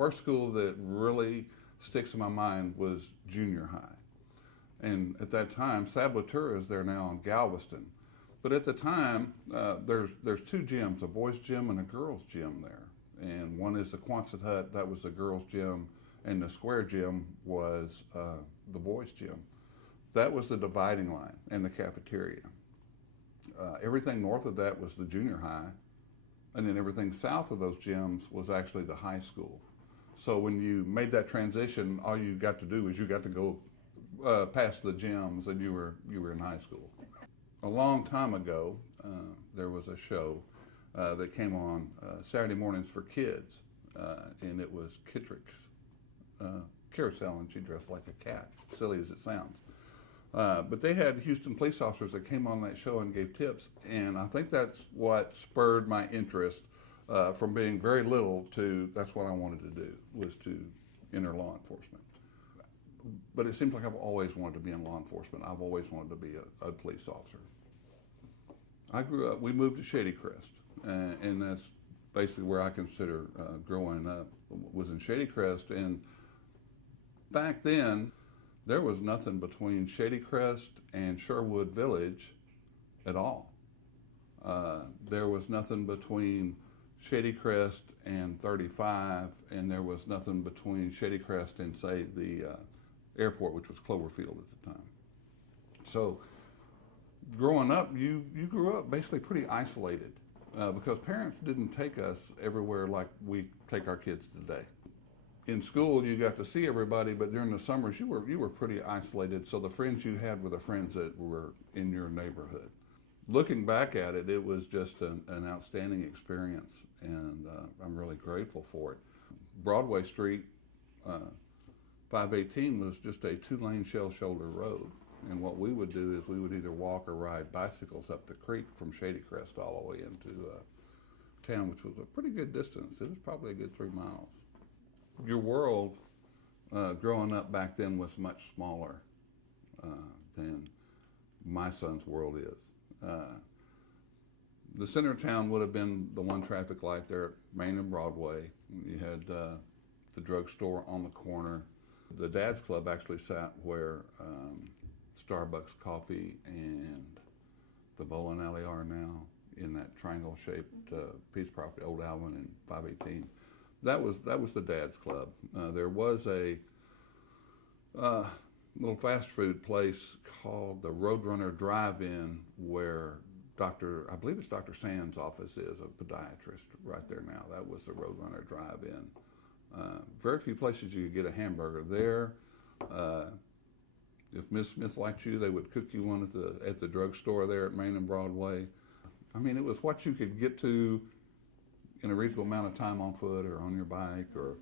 first school that really sticks in my mind was junior high. And at that time, Sablatura is there now in Galveston. But at the time, there's two gyms, a boys' gym and a girls' gym there. And one is the Quonset Hut, that was the girls' gym, and the square gym was the boys' gym. That was the dividing line and the cafeteria. Everything north of that was the junior high, and then everything south of those gyms was actually the high school. So when you made that transition, all you got to do was you got to go past the gyms and you were in high school. A long time ago, there was a show that came on Saturday mornings for kids, and it was Kittrick's Carousel, and she dressed like a cat, silly as it sounds. But they had Houston police officers that came on that show and gave tips, and I think that's what spurred my interest from being very little to that's what I wanted to do, was to enter law enforcement. But it seems like I've always wanted to be in law enforcement. I've always wanted to be a police officer. I grew up, we moved to Shady Crest, and that's basically where I consider growing up, was in Shady Crest. And back then, there was nothing between Shady Crest and Sherwood Village at all. There was nothing between Shady Crest and 35, and there was nothing between Shady Crest and, say, the airport, which was Cloverfield at the time. So growing up, you grew up basically pretty isolated because parents didn't take us everywhere like we take our kids today. In school, you got to see everybody, but during the summers, you were pretty isolated. So the friends you had were the friends that were in your neighborhood. Looking back at it, it was just an outstanding experience, and I'm really grateful for it. Broadway Street, 518 was just a two-lane shell shoulder road. And what we would do is we would either walk or ride bicycles up the creek from Shady Crest all the way into town, which was a pretty good distance. It was probably a good 3 miles. Your world growing up back then was much smaller than my son's world is. The center of town would have been the one traffic light there at Main and Broadway. You had the drugstore on the corner. The Dad's Club actually sat where Starbucks Coffee and the bowling alley are now, in that triangle-shaped piece of property, Old Alvin and 518. That was the Dad's Club. There was a little fast food place called the Roadrunner Drive-In, where I believe it's Dr. Sand's office is, a podiatrist right there now. That was the Roadrunner Drive-In. Very few places you could get a hamburger there. If Miss Smith liked you, they would cook you one at the drugstore there at Main and Broadway. I mean, it was what you could get to in a reasonable amount of time on foot or on your bike, or,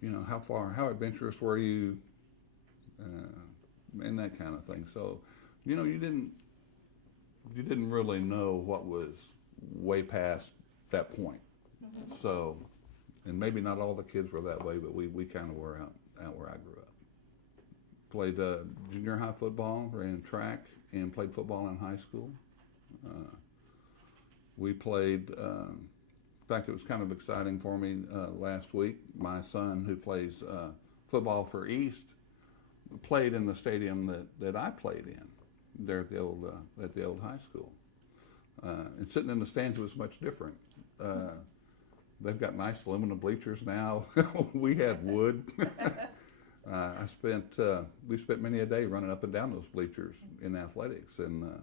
you know, how adventurous were you, and that kind of thing. So, you know, you didn't really know what was way past that point. Mm-hmm. So, and maybe not all the kids were that way, but we kind of were out where I grew up. Played junior high football, ran track, and played football in high school. We played, in fact, it was kind of exciting for me last week. My son, who plays football for East, played in the stadium that I played in there at the old high school. And sitting in the stands was much different. They've got nice aluminum bleachers now. We had wood. We spent many a day running up and down those bleachers in athletics, and I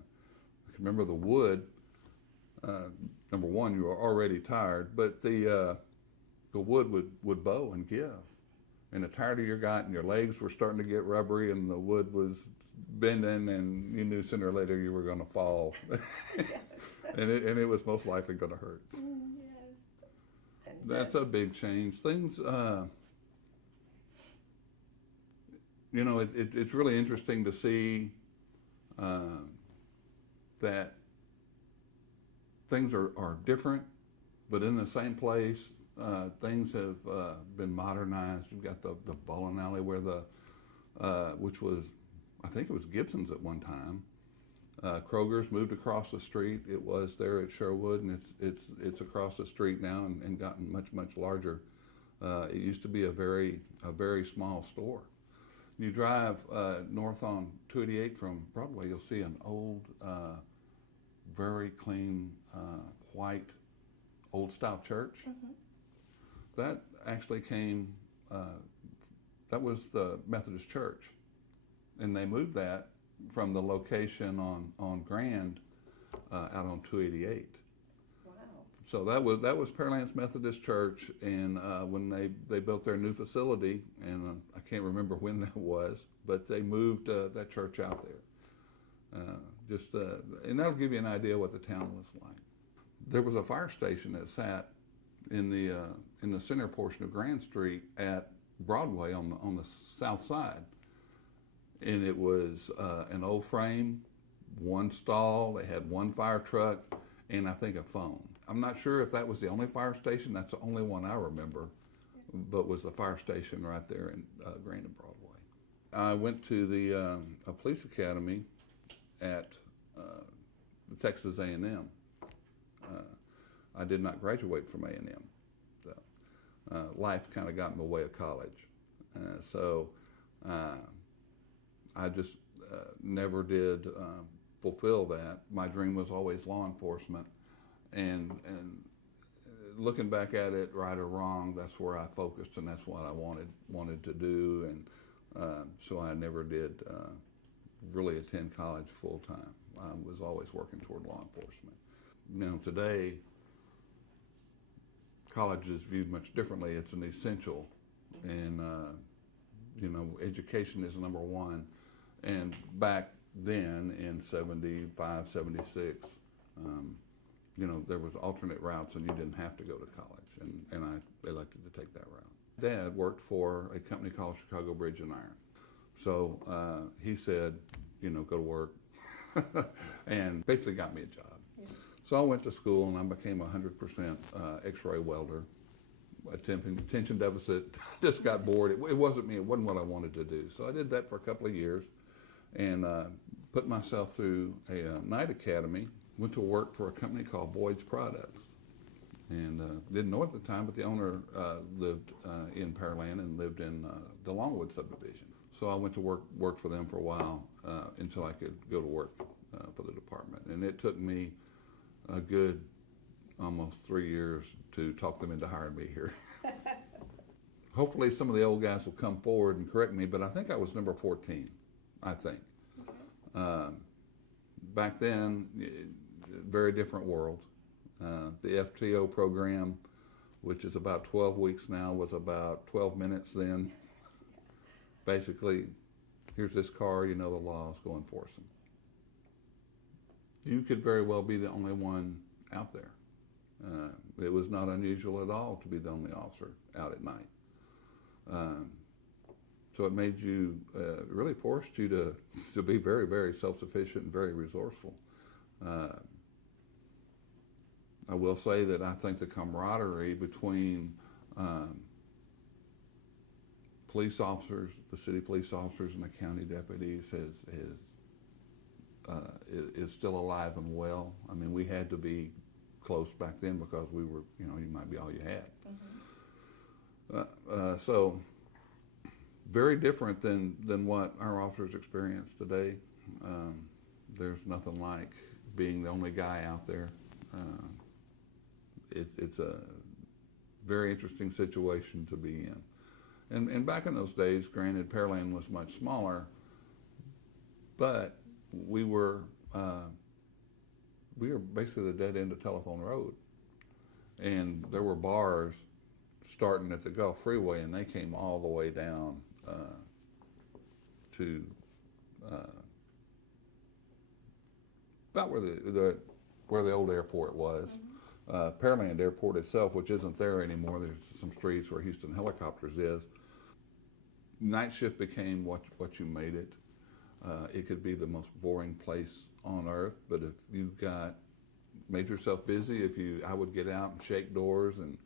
can remember the wood. Number one, you were already tired, but the wood would bow and give, and the tighter you got, and your legs were starting to get rubbery, and the wood was bending, and you knew sooner or later you were going to fall, and it was most likely going to hurt. Yes. That's a big change. Things. You know, it's really interesting to see that things are different, but in the same place. Things have been modernized. You've got the bowling alley where which was, I think it was Gibson's at one time. Kroger's moved across the street. It was there at Sherwood, and it's across the street now and gotten much larger. It used to be a very small store. You drive north on 288 from Broadway, you'll see an old, very clean, white, old-style church. Mm-hmm. That actually came, that was the Methodist Church. And they moved that from the location on Grand out on 288. Wow. So that was Pearland's Methodist Church, and when they built their new facility, and I can't remember when that was, but they moved that church out there. And that'll give you an idea what the town was like. There was a fire station that sat in the center portion of Grand Street at Broadway on the south side, and it was an old frame, one stall. They had one fire truck, and I think a phone. I'm not sure if that was the only fire station. That's the only one I remember, but was the fire station right there in Grand and Broadway. I went to the police academy at the Texas A&M. I did not graduate from A&M. So, life kind of got in the way of college. So I just never did fulfill that. My dream was always law enforcement. And looking back at it, right or wrong, that's where I focused, and that's what I wanted to do. And so I never did really attend college full time. I was always working toward law enforcement. Now today, college is viewed much differently. It's an essential, and education is number one. And back then in 75, 76, there was alternate routes, and you didn't have to go to college, and I elected to take that route. Dad worked for a company called Chicago Bridge and Iron. So he said, go to work, and basically got me a job. Yeah. So I went to school, and I became a 100% X-ray welder. Attention deficit, just got bored. It wasn't me, it wasn't what I wanted to do. So I did that for a couple of years, and put myself through a night academy. Went to work for a company called Boyd's Products, and didn't know at the time, but the owner lived in Pearland and lived in the Longwood subdivision. So I went to work for them for a while until I could go to work for the department, and it took me a good almost 3 years to talk them into hiring me here. Hopefully some of the old guys will come forward and correct me, but I think I was number 14, I think. Okay. Back then, very different world. The FTO program, which is about 12 weeks now, was about 12 minutes then. Basically, here's this car, the laws, go enforce them. You could very well be the only one out there. It was not unusual at all to be the only officer out at night. So it made you, really forced you to be very, very self-sufficient and very resourceful. I will say that I think the camaraderie between police officers, the city police officers, and the county deputies is still alive and well. I mean, we had to be close back then because we were, you might be all you had. Mm-hmm. So very different than what our officers experience today. There's nothing like being the only guy out there. It's a very interesting situation to be in. And back in those days, granted, Pearland was much smaller, but we were basically the dead end of Telephone Road. And there were bars starting at the Gulf Freeway, and they came all the way down to about where the old airport was. Mm-hmm. Pearland Airport itself, which isn't there anymore, there's some streets where Houston Helicopters is. Night shift became what you made it. It could be the most boring place on earth, but if you made yourself busy, I would get out and shake doors and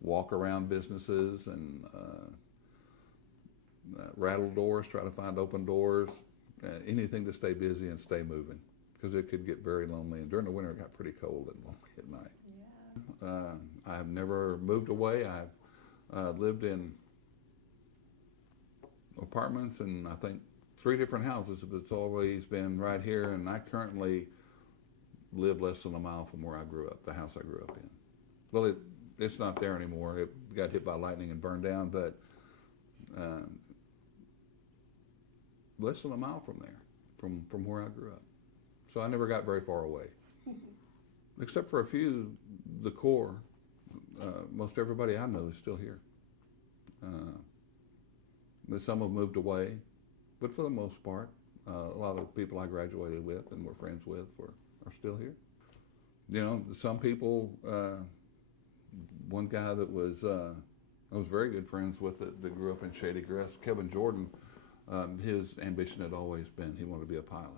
walk around businesses and rattle doors, try to find open doors, anything to stay busy and stay moving, because it could get very lonely. And during the winter, it got pretty cold and lonely at night. Yeah. I've never moved away. lived in apartments and I think 3 different houses, but it's always been right here. And I currently live less than a mile from where I grew up, the house I grew up in. Well, it's not there anymore. It got hit by lightning and burned down, but less than a mile from there, from where I grew up. So I never got very far away. Except for a few, the core, most everybody I know is still here. But some have moved away, but for the most part, a lot of the people I graduated with and were friends with are still here. You know, some people, one guy that was, I was very good friends with that grew up in Shady Grass, Kevin Jordan, his ambition had always been he wanted to be a pilot.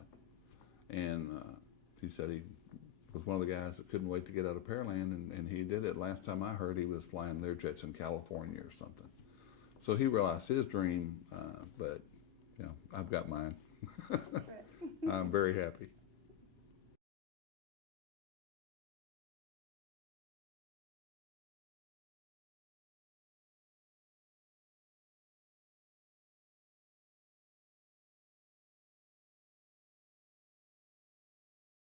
And he said he was one of the guys that couldn't wait to get out of Pearland, and he did it. Last time I heard, he was flying their jets in California or something. So he realized his dream, but you know, I've got mine. I'm very happy.